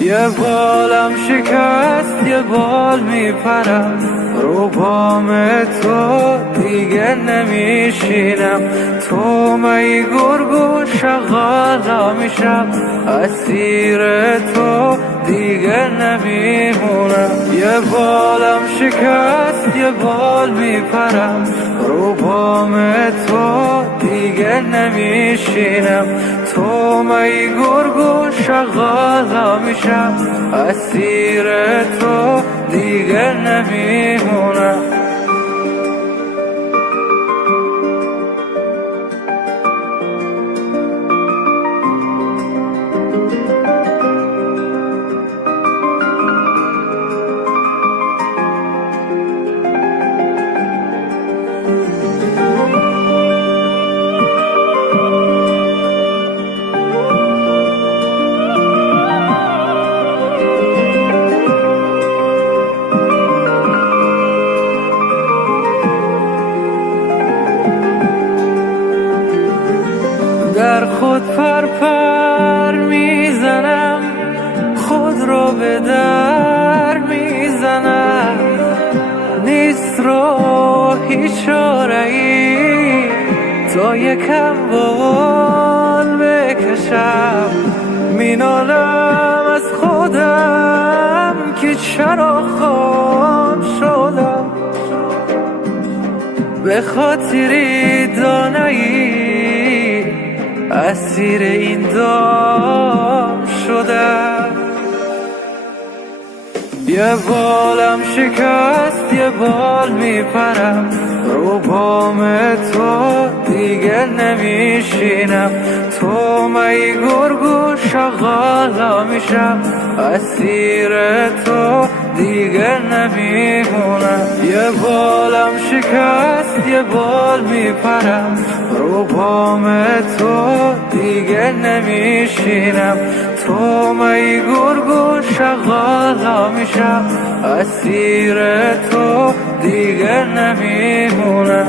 یه بالم شکست یه بال میپرم، رو بام تو دیگه نمیشینم. تو می گرگو شغالا میشم، اسیر تو دیگه نمیمونم. یه بالم شکست یه بال میپرم، رو بام تو دیگه نمیشینم. تو می گرگو شغالا میشم، اسیر تو دیگه نمیمونم. در خود پرپر میزنم، خود رو به در میزنم. نیست رو هیچ چاره‌ای تا یکم بال بکشم. مینالم از خودم که چرا خام شدم، به خاطری دانایی اسیر این دام شدم. یه بالم شکست یه بال میپرم، رو بام تو دیگه نمیشینم. تو می گرگو شغالا میشم، اسیر تو دیگه نمیمونم. یه بالم شکست یه بال میپرم، رو بام تو دیگه نمیشینم. تو می گرگو شغالا میشم، اسیر تو دیگه نمیمونم.